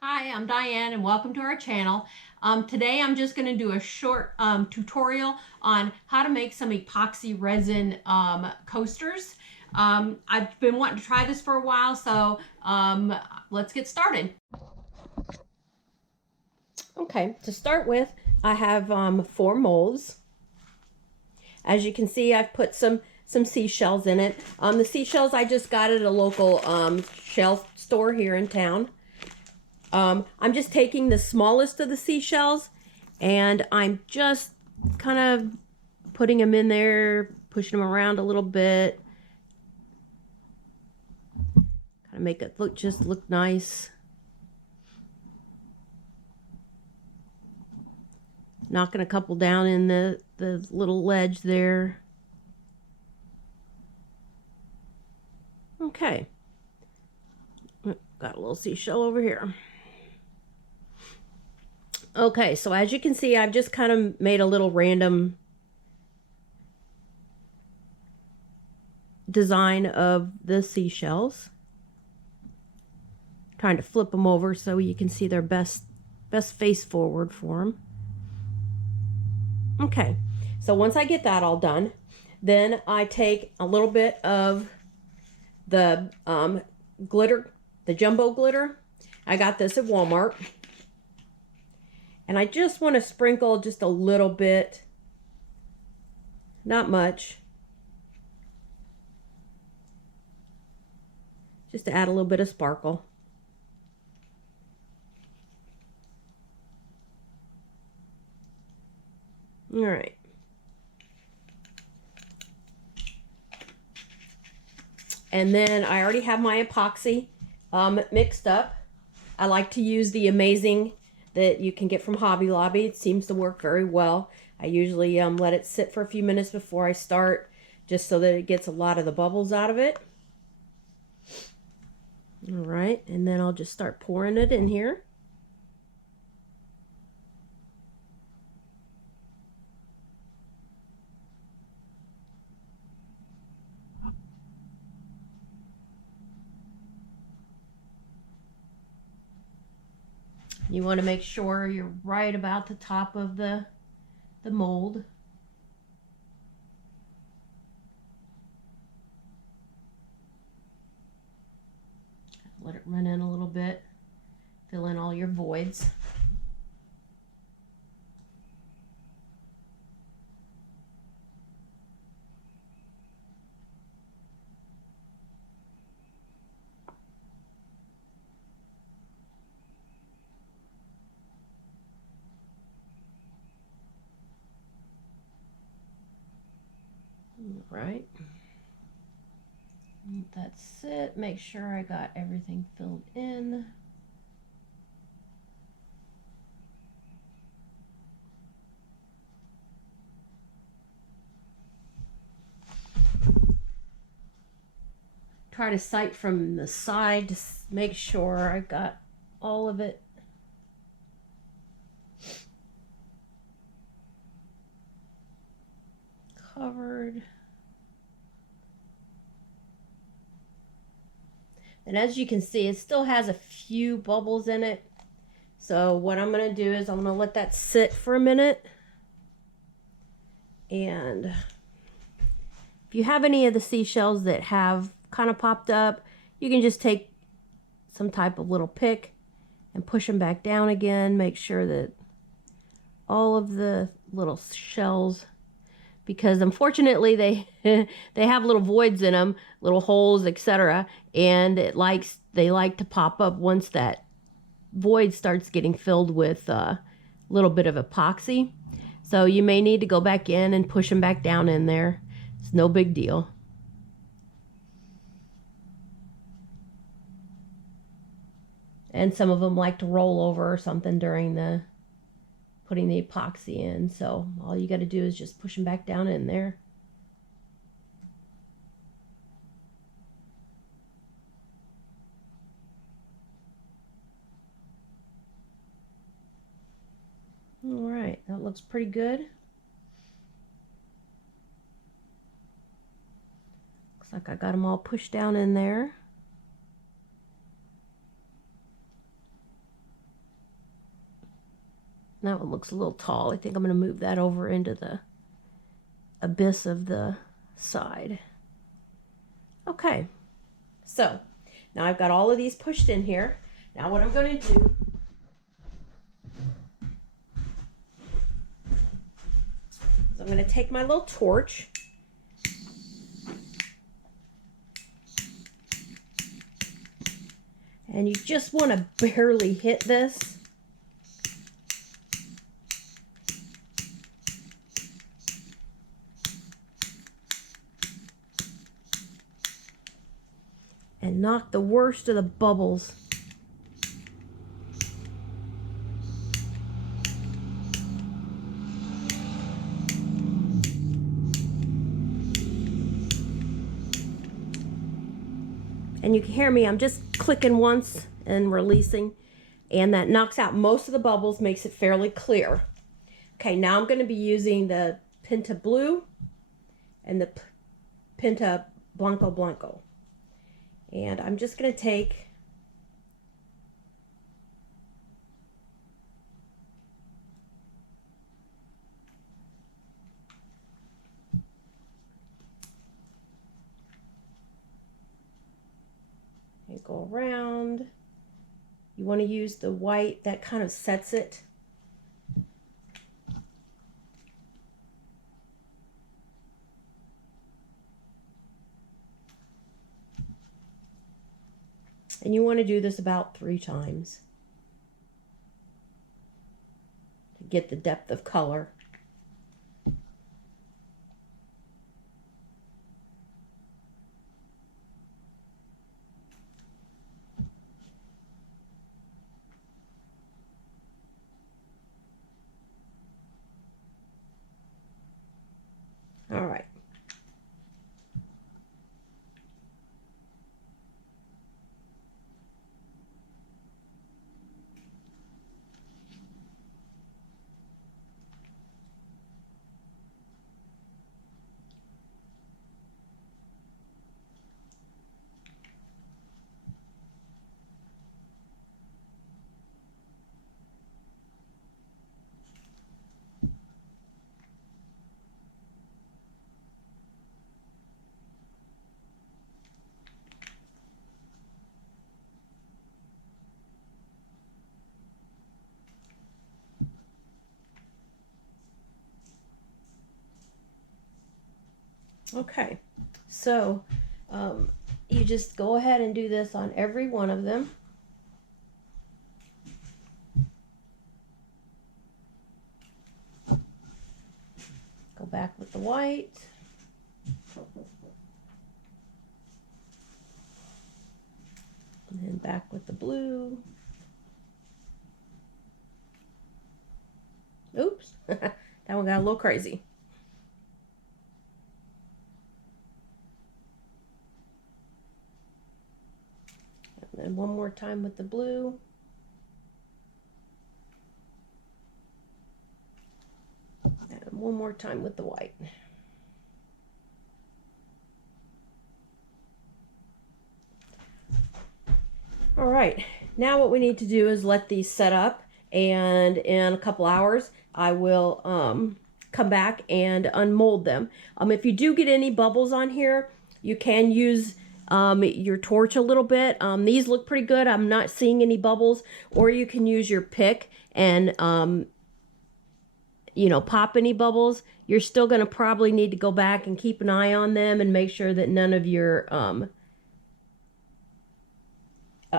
Hi, I'm Diane and welcome to our channel. Today I'm just going to do a short tutorial on how to make some epoxy resin coasters. I've been wanting to try this for a while, so let's get started. Okay, to start with, I have 4 molds. As you can see, I've put some seashells in it. The seashells I just got at a local shell store here in town. I'm just taking the smallest of the seashells and I'm just kind of putting them in there, pushing them around a little bit, kind of make it look nice. Knocking a couple down in the little ledge there. Okay, got a little seashell over here. Okay, so as you can see, I've just kind of made a little random design of the seashells. Trying to flip them over so you can see their best face forward for them. Okay, so once I get that all done, then I take a little bit of the glitter, the jumbo glitter. I got this at Walmart. And I just want to sprinkle just a little bit, not much, just to add a little bit of sparkle. All right. And then I already have my epoxy mixed up. I like to use the Amazing that you can get from Hobby Lobby. It seems to work very well. I usually let it sit for a few minutes before I start, just so that it gets a lot of the bubbles out of it. All right, and then I'll just start pouring it in here. You want to make sure you're right about the top of the mold. Let it run in a little bit. Fill in all your voids. All right. That's it. Make sure I got everything filled in. Try to sight from the side to make sure I got all of it. Covered. And as you can see, it still has a few bubbles in it. So what I'm going to do is I'm going to let that sit for a minute. And if you have any of the seashells that have kind of popped up, you can just take some type of little pick and push them back down again. Make sure that all of the little shells, because unfortunately they they have little voids in them, little holes, etc., and they like to pop up once that void starts getting filled with a little bit of epoxy. So you may need to go back in and push them back down in there. It's no big deal. And some of them like to roll over or something during the putting the epoxy in. So all you got to do is just push them back down in there. All right, that looks pretty good. Looks like I got them all pushed down in there. That one looks a little tall. I think I'm going to move that over into the abyss of the side. Okay, so now I've got all of these pushed in here. Now what I'm going to do is I'm going to take my little torch and you just want to barely hit this. And knock the worst of the bubbles. And you can hear me, I'm just clicking once and releasing, and that knocks out most of the bubbles, makes it fairly clear. Okay, now I'm going to be using the Pinta Blue and the Pinta Blanco Blanco. And I'm just going to take and go around. You want to use the white, that kind of sets it. And you want to do this about 3 times to get the depth of color. All right. Okay, so you just go ahead and do this on every one of them. Go back with the white. And then back with the blue. Oops, that one got a little crazy. And then one more time with the blue. And one more time with the white. All right, now what we need to do is let these set up, and in a couple hours I will come back and unmold them. If you do get any bubbles on here, you can use your torch a little bit. These look pretty good. I'm not seeing any bubbles. Or you can use your pick and you know, pop any bubbles. You're still going to probably need to go back and keep an eye on them and make sure that none of your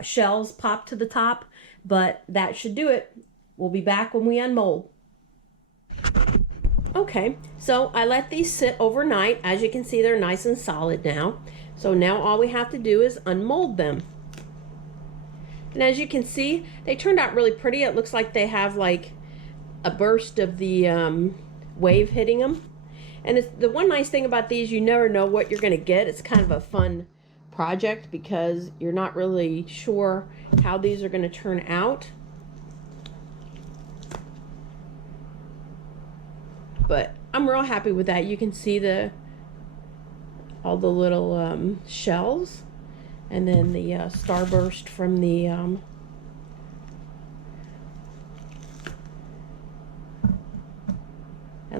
shells pop to the top, but that should do it. We'll be back when we unmold. Okay, so I let these sit overnight. As you can see, they're nice and solid now. So now all we have to do is unmold them. And as you can see, they turned out really pretty. It looks like they have like a burst of the wave hitting them. And it's, the one nice thing about these, you never know what you're going to get. It's kind of a fun project because you're not really sure how these are going to turn out. But I'm real happy with that. You can see all the little shells, and then the starburst from the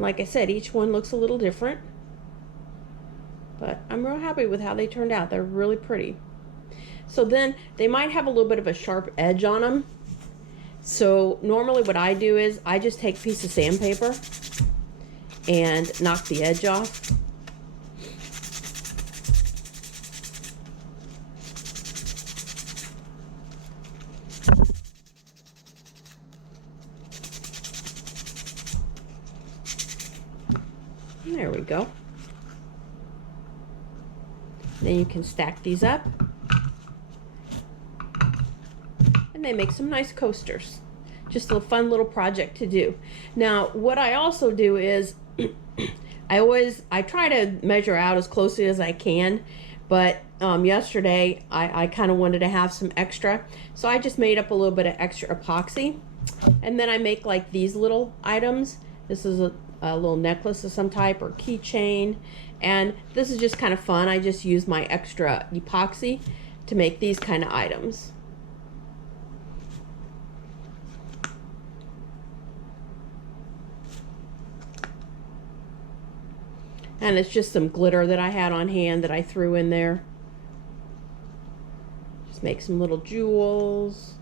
And like I said, each one looks a little different. But I'm real happy with how they turned out. They're really pretty. So then they might have a little bit of a sharp edge on them. So normally what I do is I just take a piece of sandpaper and knock the edge off. There we go. Then you can stack these up. And they make some nice coasters. Just a fun little project to do. Now, what I also do is I try to measure out as closely as I can, but yesterday I kind of wanted to have some extra, so I just made up a little bit of extra epoxy, and then I make like these little items. This is a little necklace of some type or keychain, and this is just kind of fun. I just use my extra epoxy to make these kind of items. And it's just some glitter that I had on hand that I threw in there. Just make some little jewels.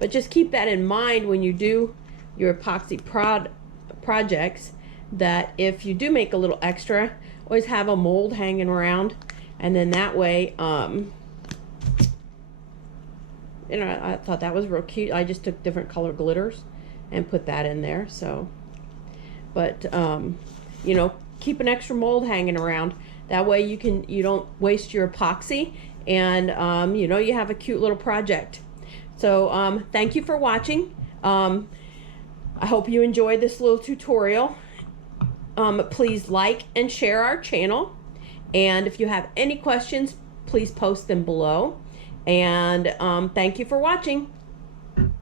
But just keep that in mind when you do your epoxy projects, that if you do make a little extra, always have a mold hanging around. And then that way, you know, I thought that was real cute. I just took different color glitters and put that in there. So, but you know, keep an extra mold hanging around. That way you don't waste your epoxy, and you know, you have a cute little project. So thank you for watching. I hope you enjoyed this little tutorial. Please like and share our channel, and if you have any questions, please post them below. And thank you for watching.